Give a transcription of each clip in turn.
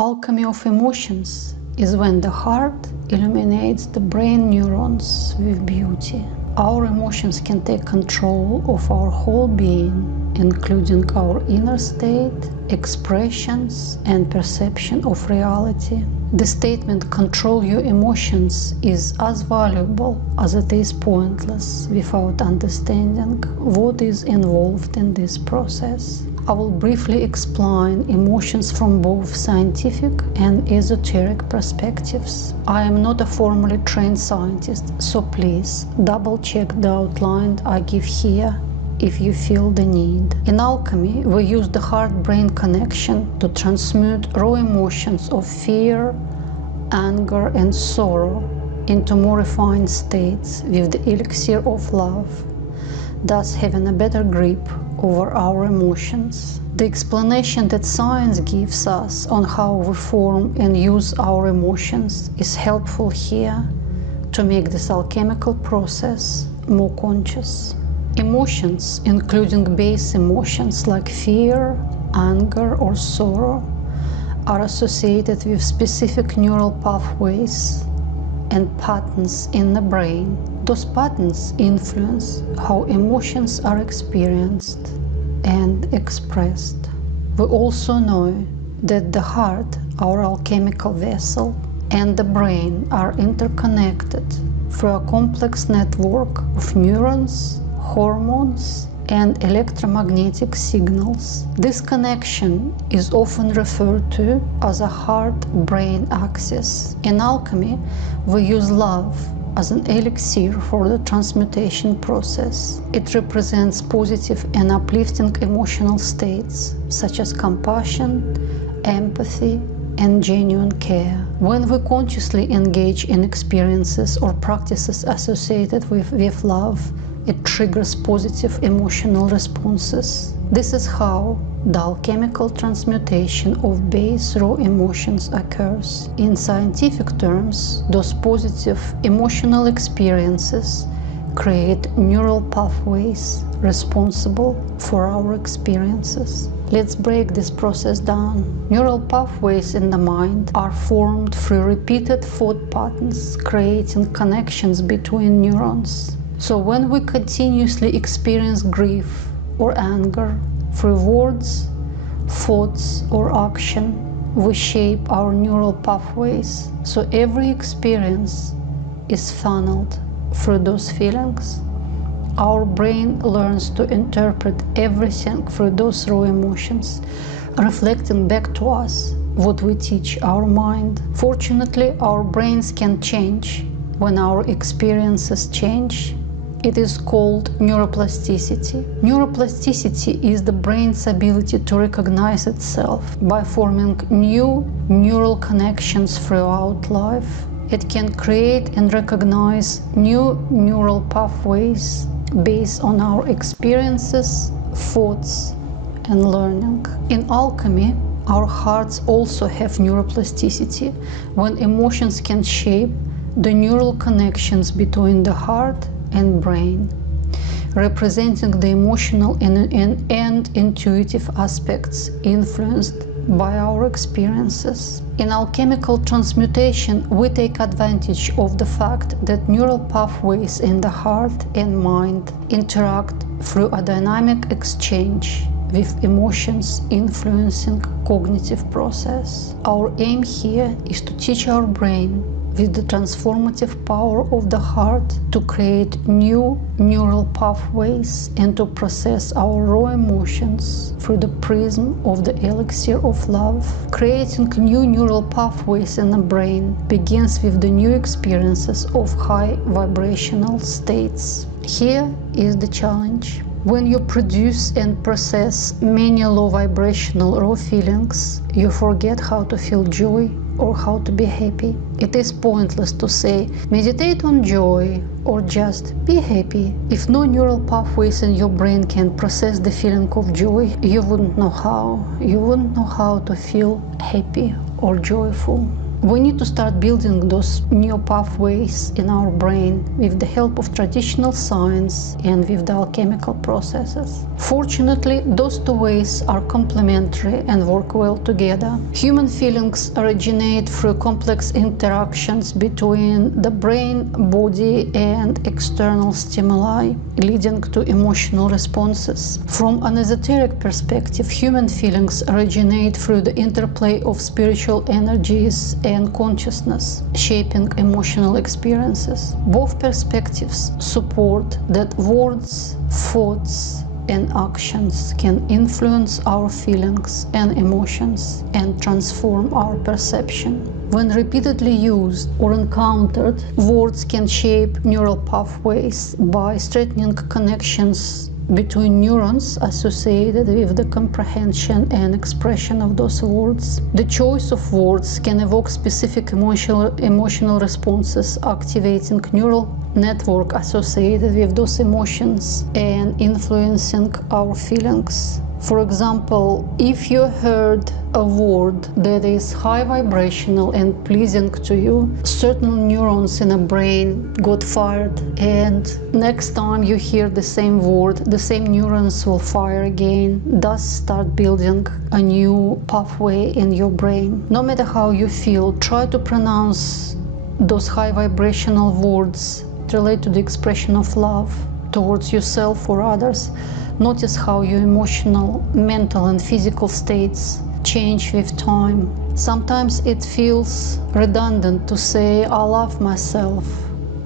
Alchemy of Emotions is when the heart illuminates the brain neurons with beauty. Our emotions can take control of our whole being, including our inner state, expressions, and perception of reality. The statement "control your emotions" is as valuable as it is pointless without understanding what is involved in this process. I will briefly explain emotions from both scientific and esoteric perspectives. I am not a formally trained scientist, so please double-check the outline I give here if you feel the need. In alchemy, we use the heart-brain connection to transmute raw emotions of fear, anger, and sorrow into more refined states with the elixir of love, thus having a better grip over our emotions. The explanation that science gives us on how we form and use our emotions is helpful here to make this alchemical process more conscious. Emotions, including base emotions like fear, anger, or sorrow, are associated with specific neural pathways and patterns in the brain. Those patterns influence how emotions are experienced and expressed. We also know that the heart, our alchemical vessel, and the brain are interconnected through a complex network of neurons, hormones, and electromagnetic signals. This connection is often referred to as a heart-brain axis. In alchemy, we use love as an elixir for the transmutation process. It represents positive and uplifting emotional states such as compassion, empathy, and genuine care. When we consciously engage in experiences or practices associated with love, it triggers positive emotional responses. This is how the alchemical transmutation of base raw emotions occurs. In scientific terms, those positive emotional experiences create neural pathways responsible for our experiences. Let's break this process down. Neural pathways in the mind are formed through repeated thought patterns, creating connections between neurons. So when we continuously experience grief or anger through words, thoughts, or action, we shape our neural pathways. So every experience is funneled through those feelings. Our brain learns to interpret everything through those raw emotions, reflecting back to us what we teach our mind. Fortunately, our brains can change when our experiences change. It is called neuroplasticity. Neuroplasticity is the brain's ability to recognize itself by forming new neural connections throughout life. It can create and recognize new neural pathways based on our experiences, thoughts, and learning. In alchemy, our hearts also have neuroplasticity, when emotions can shape the neural connections between the heart and brain, representing the emotional and intuitive aspects influenced by our experiences. In alchemical transmutation, we take advantage of the fact that neural pathways in the heart and mind interact through a dynamic exchange with emotions influencing cognitive process. Our aim here is to teach our brain with the transformative power of the heart to create new neural pathways and to process our raw emotions through the prism of the elixir of love. Creating new neural pathways in the brain begins with the new experiences of high vibrational states. Here is the challenge. When you produce and process many low vibrational raw feelings, you forget how to feel joy or how to be happy. It is pointless to say, meditate on joy, or just be happy. If no neural pathways in your brain can process the feeling of joy, you wouldn't know how. You wouldn't know how to feel happy or joyful. We need to start building those new pathways in our brain with the help of traditional science and with the alchemical processes. Fortunately, those two ways are complementary and work well together. Human feelings originate through complex interactions between the brain, body, and external stimuli, leading to emotional responses. From an esoteric perspective, human feelings originate through the interplay of spiritual energies and consciousness, shaping emotional experiences. Both perspectives support that words, thoughts, and actions can influence our feelings and emotions and transform our perception. When repeatedly used or encountered, words can shape neural pathways by strengthening connections between neurons associated with the comprehension and expression of those words. The choice of words can evoke specific emotional responses, activating neural network associated with those emotions and influencing our feelings. For example, if you heard a word that is high vibrational and pleasing to you, certain neurons in the brain got fired, and next time you hear the same word, the same neurons will fire again, thus start building a new pathway in your brain. No matter how you feel, try to pronounce those high vibrational words relate to the expression of love towards yourself or others. Notice how your emotional, mental, and physical states change with time. Sometimes it feels redundant to say, I love myself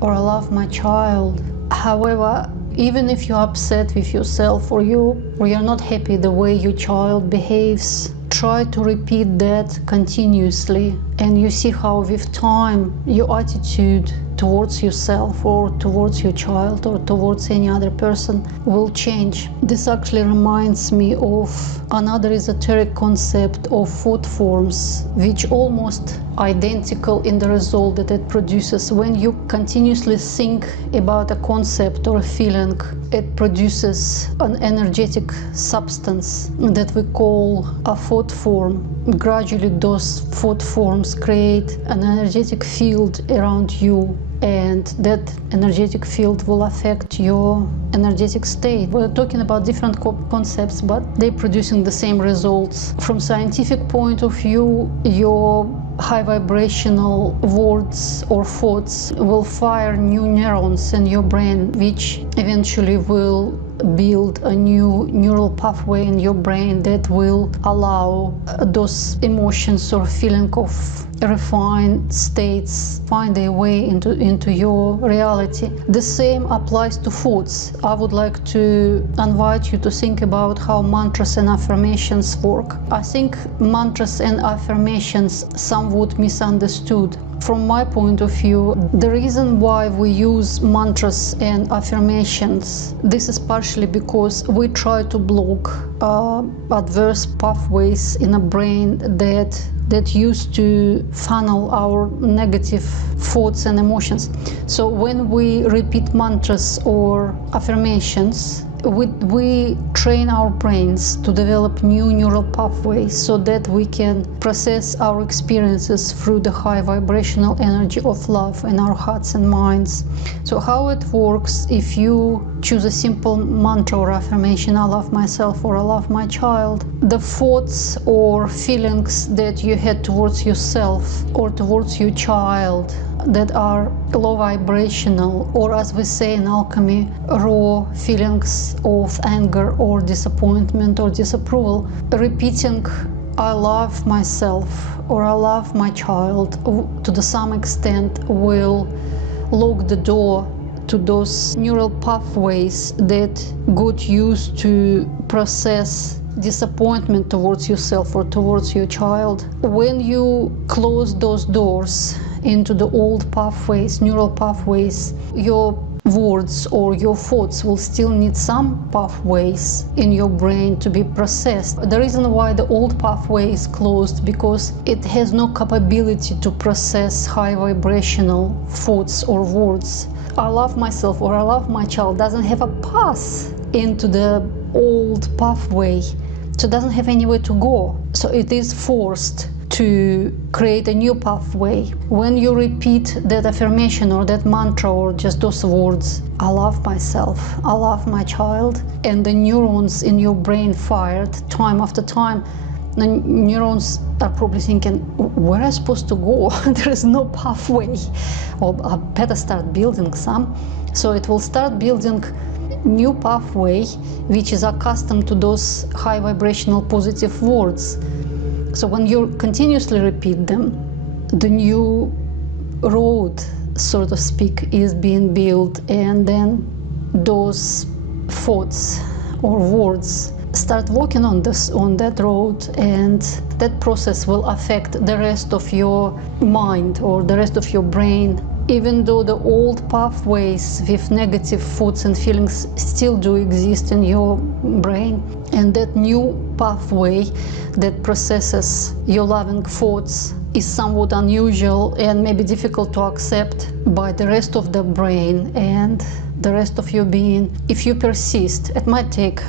or I love my child. However, even if you're upset with yourself or you're not happy the way your child behaves, try to repeat that continuously, and you see how with time your attitude towards yourself or towards your child or towards any other person will change. This actually reminds me of another esoteric concept of thought forms, which almost identical in the result that it produces. When you continuously think about a concept or a feeling, it produces an energetic substance that we call a thought form. Gradually those thought forms create an energetic field around you, and that energetic field will affect your energetic state. We're talking about different concepts, but they're producing the same results. From scientific point of view, your high vibrational words or thoughts will fire new neurons in your brain, which eventually will build a new neural pathway in your brain that will allow those emotions or feeling of refined states find their way into your reality. The same applies to thoughts. I would like to invite you to think about how mantras and affirmations work. I think mantras and affirmations somewhat misunderstood. From my point of view, the reason why we use mantras and affirmations, this is partially because we try to block adverse pathways in a brain that used to funnel our negative thoughts and emotions. So when we repeat mantras or affirmations, we train our brains to develop new neural pathways so that we can process our experiences through the high vibrational energy of love in our hearts and minds. So how it works, if you choose a simple mantra or affirmation, I love myself or I love my child, the thoughts or feelings that you had towards yourself or towards your child that are low vibrational, or as we say in alchemy, raw feelings of anger or disappointment or disapproval, repeating I love myself or I love my child to some extent will lock the door to those neural pathways that got used to process disappointment towards yourself or towards your child. When you close those doors into the old pathways, neural pathways, your words or your thoughts will still need some pathways in your brain to be processed. The reason why the old pathway is closed because it has no capability to process high vibrational thoughts or words. I love myself or I love my child doesn't have a path into the old pathway, so it doesn't have anywhere to go. So it is forced to create a new pathway. When you repeat that affirmation or that mantra or just those words, I love myself, I love my child, and the neurons in your brain fired time after time, the neurons are probably thinking, where am I supposed to go? There is no pathway. Or I better start building some. So it will start building new pathway which is accustomed to those high vibrational positive words. So when you continuously repeat them, the new road, so to speak, is being built, and then those thoughts or words start walking on that road, and that process will affect the rest of your mind or the rest of your brain. Even though the old pathways with negative thoughts and feelings still do exist in your brain, and that new pathway that processes your loving thoughts is somewhat unusual and maybe difficult to accept by the rest of the brain and the rest of your being. If you persist, it might take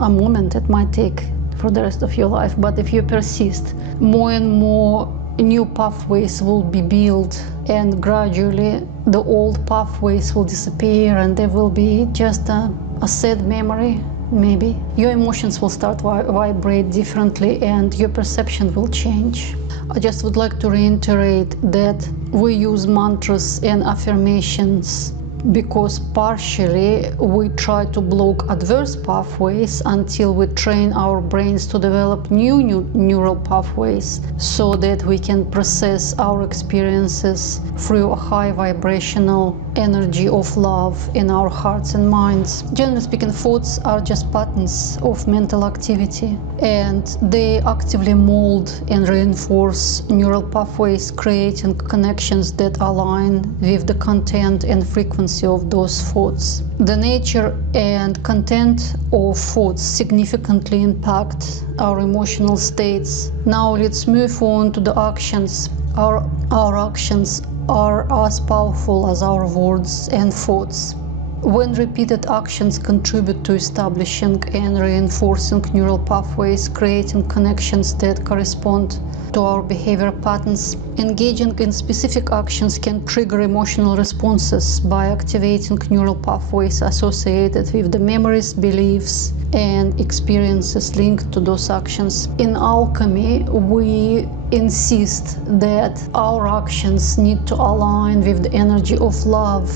a moment, it might take for the rest of your life, but if you persist, more and more new pathways will be built, and gradually the old pathways will disappear, and there will be just a sad memory. Maybe your emotions will start vibrate differently and your perception will change. I just would like to reiterate that we use mantras and affirmations because partially we try to block adverse pathways until we train our brains to develop new neural pathways so that we can process our experiences through a high vibrational energy of love in our hearts and minds. Generally speaking, thoughts are just patterns of mental activity, and they actively mold and reinforce neural pathways, creating connections that align with the content and frequency of those thoughts. The nature and content of thoughts significantly impact our emotional states. Now let's move on to the actions. Our actions are as powerful as our words and thoughts. When repeated actions contribute to establishing and reinforcing neural pathways, creating connections that correspond to our behavior patterns, engaging in specific actions can trigger emotional responses by activating neural pathways associated with the memories, beliefs, and experiences linked to those actions. In alchemy, we insist that our actions need to align with the energy of love,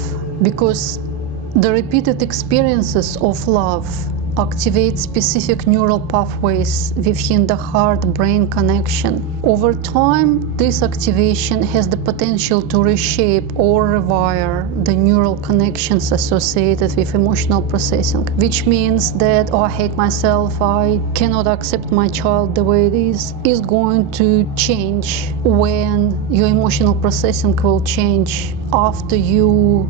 because the repeated experiences of love activate specific neural pathways within the heart-brain connection. Over time, this activation has the potential to reshape or rewire the neural connections associated with emotional processing, which means that, oh, I hate myself, I cannot accept my child the way it is going to change when your emotional processing will change after you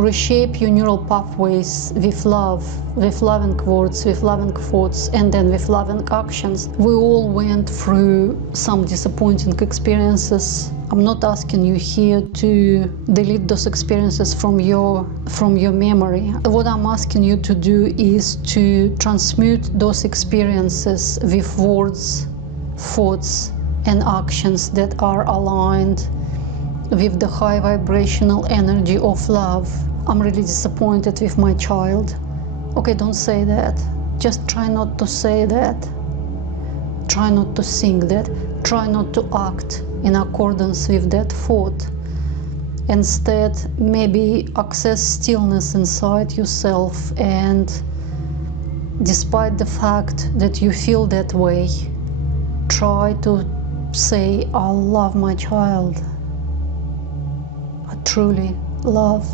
reshape your neural pathways with love, with loving words, with loving thoughts, and then with loving actions. We all went through some disappointing experiences. I'm not asking you here to delete those experiences from your memory. What I'm asking you to do is to transmute those experiences with words, thoughts, and actions that are aligned with the high vibrational energy of love. I'm really disappointed with my child. Okay, don't say that. Just try not to say that. Try not to think that. Try not to act in accordance with that thought. Instead, maybe access stillness inside yourself, and despite the fact that you feel that way, try to say, I love my child. I truly love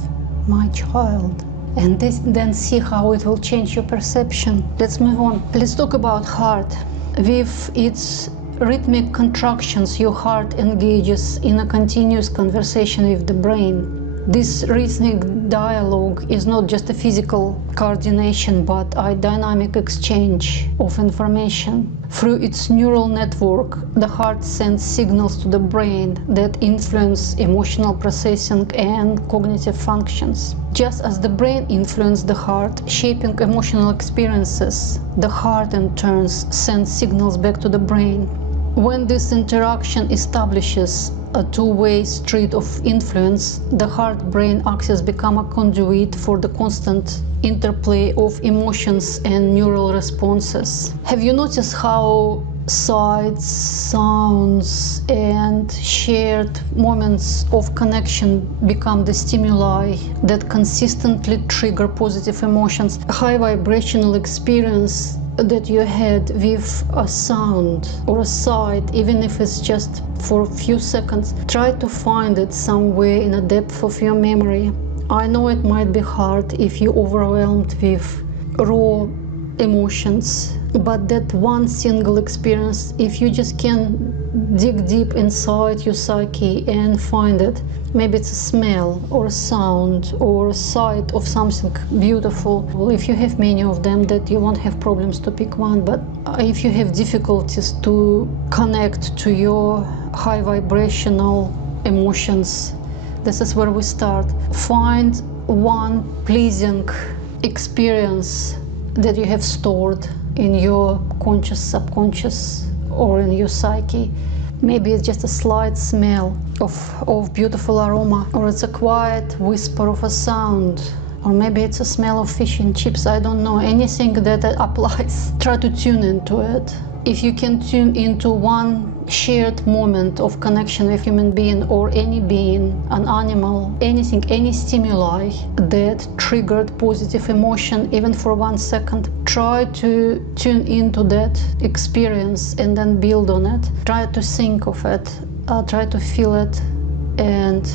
my child. And then see how it will change your perception. Let's move on. Let's talk about heart. With its rhythmic contractions, your heart engages in a continuous conversation with the brain. This rhythmic dialogue is not just a physical coordination, but a dynamic exchange of information. Through its neural network, the heart sends signals to the brain that influence emotional processing and cognitive functions. Just as the brain influences the heart, shaping emotional experiences, the heart in turn sends signals back to the brain. When this interaction establishes a two-way street of influence, the heart-brain axis become a conduit for the constant interplay of emotions and neural responses. Have you noticed how sights, sounds, and shared moments of connection become the stimuli that consistently trigger positive emotions? A high vibrational experience that you had with a sound or a sight, even if it's just for a few seconds, try to find it somewhere in the depth of your memory. I know it might be hard if you're overwhelmed with raw emotions, but that one single experience, if you just can dig deep inside your psyche and find it, maybe it's a smell or a sound or a sight of something beautiful. Well, if you have many of them, that you won't have problems to pick one, but if you have difficulties to connect to your high vibrational emotions, this is where we start. Find one pleasing experience that you have stored in your conscious, subconscious, or in your psyche. Maybe it's just a slight smell of beautiful aroma, or it's a quiet whisper of a sound, or maybe it's a smell of fish and chips. I don't know, anything that applies. Try to tune into it. If you can tune into one shared moment of connection with human being or any being, an animal, anything, any stimuli that triggered positive emotion, even for 1 second, try to tune into that experience and then build on it. Try to think of it, try to feel it, and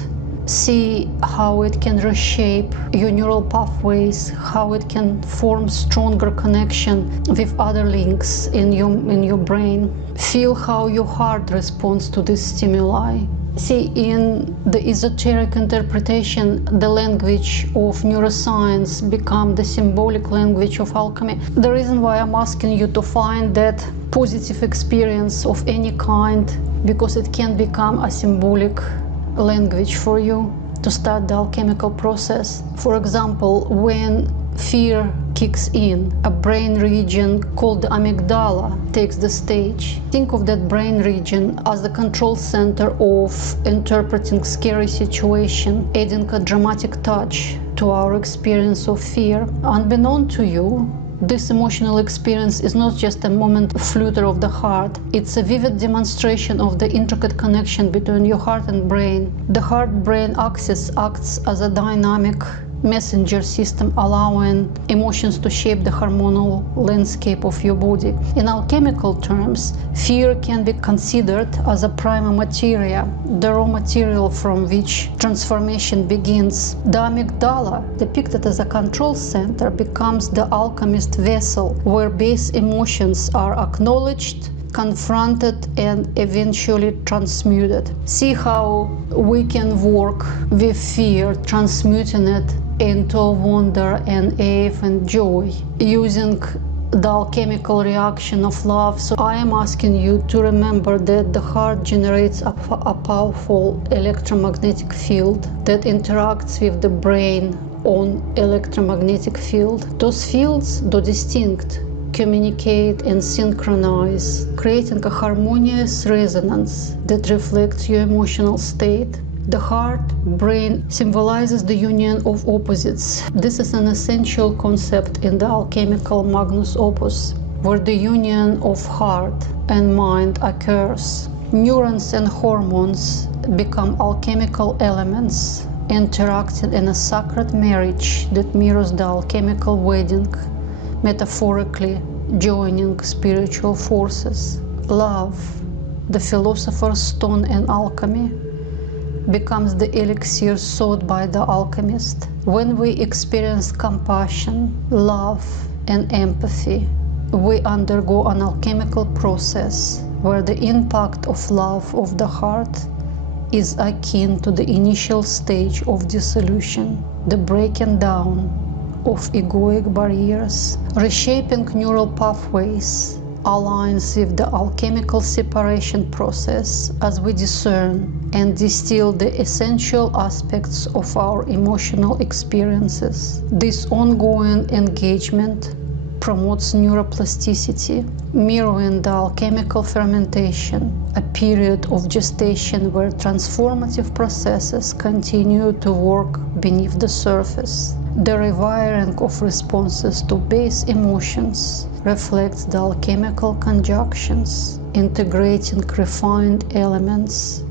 see how it can reshape your neural pathways, how it can form stronger connection with other links in your brain. Feel how your heart responds to this stimuli. See, in the esoteric interpretation, the language of neuroscience become the symbolic language of alchemy. The reason why I'm asking you to find that positive experience of any kind, because it can become a symbolic language for you to start the alchemical process. For example, when fear kicks in, a brain region called the amygdala takes the stage. Think of that brain region as the control center of interpreting scary situation, adding a dramatic touch to our experience of fear. Unbeknown to you, this emotional experience is not just a moment of flutter of the heart, it's a vivid demonstration of the intricate connection between your heart and brain. The heart-brain axis acts as a dynamic messenger system, allowing emotions to shape the hormonal landscape of your body. In alchemical terms, fear can be considered as a prima materia, the raw material from which transformation begins. The amygdala, depicted as a control center, becomes the alchemist vessel, where base emotions are acknowledged, confronted, and eventually transmuted. See how we can work with fear, transmuting it into wonder and awe and joy using the alchemical reaction of love. So I am asking you to remember that the heart generates a powerful electromagnetic field that interacts with the brain on electromagnetic field. Those fields, though distinct, communicate and synchronize, creating a harmonious resonance that reflects your emotional state. The heart-brain symbolizes the union of opposites. This is an essential concept in the alchemical magnus opus, where the union of heart and mind occurs. Neurons and hormones become alchemical elements, interacting in a sacred marriage that mirrors the alchemical wedding, metaphorically joining spiritual forces. Love, the philosopher's stone in alchemy, becomes the elixir sought by the alchemist. When we experience compassion, love, and empathy, we undergo an alchemical process where the impact of love of the heart is akin to the initial stage of dissolution, the breaking down of egoic barriers. Reshaping neural pathways aligns with the alchemical separation process as we discern and distill the essential aspects of our emotional experiences. This ongoing engagement promotes neuroplasticity, mirroring the alchemical fermentation, a period of gestation where transformative processes continue to work beneath the surface. The rewiring of responses to base emotions reflects the alchemical conjunctions, integrating refined elements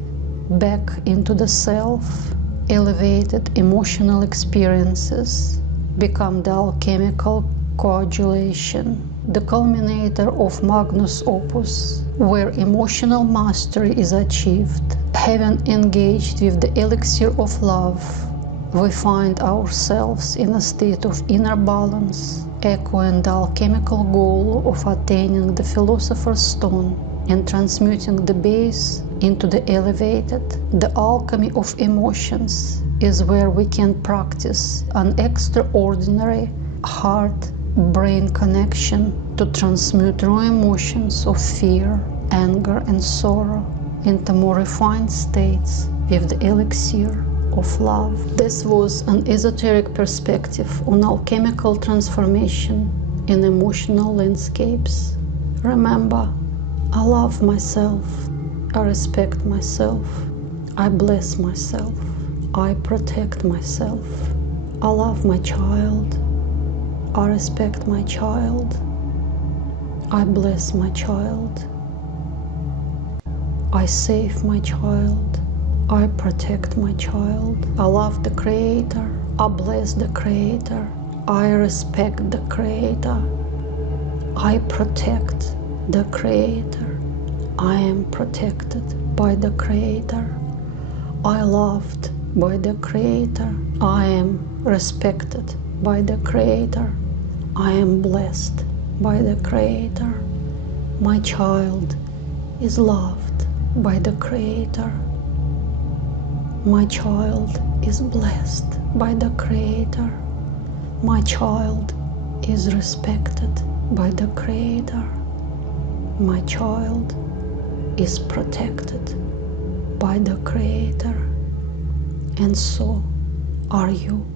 back into the self. Elevated emotional experiences become the alchemical coagulation, the culminator of magnus opus, where emotional mastery is achieved. Having engaged with the elixir of love, we find ourselves in a state of inner balance, echoing the alchemical goal of attaining the philosopher's stone and transmuting the base into the elevated. The alchemy of emotions is where we can practice an extraordinary heart-brain connection to transmute raw emotions of fear, anger, and sorrow into more refined states with the elixir of love. This was an esoteric perspective on alchemical transformation in emotional landscapes. Remember, I love myself, I respect myself, I bless myself, I protect myself, I love my child, I respect my child, I bless my child, I save my child, I protect my child, I love the Creator, I bless the Creator, I respect the Creator, I protect the Creator, I am protected by the Creator, I loved by the Creator, I am respected by the Creator, I am blessed by the Creator, my child is loved by the Creator, my child is blessed by the Creator, my child is respected by the Creator, my child is protected by the Creator, and so are you.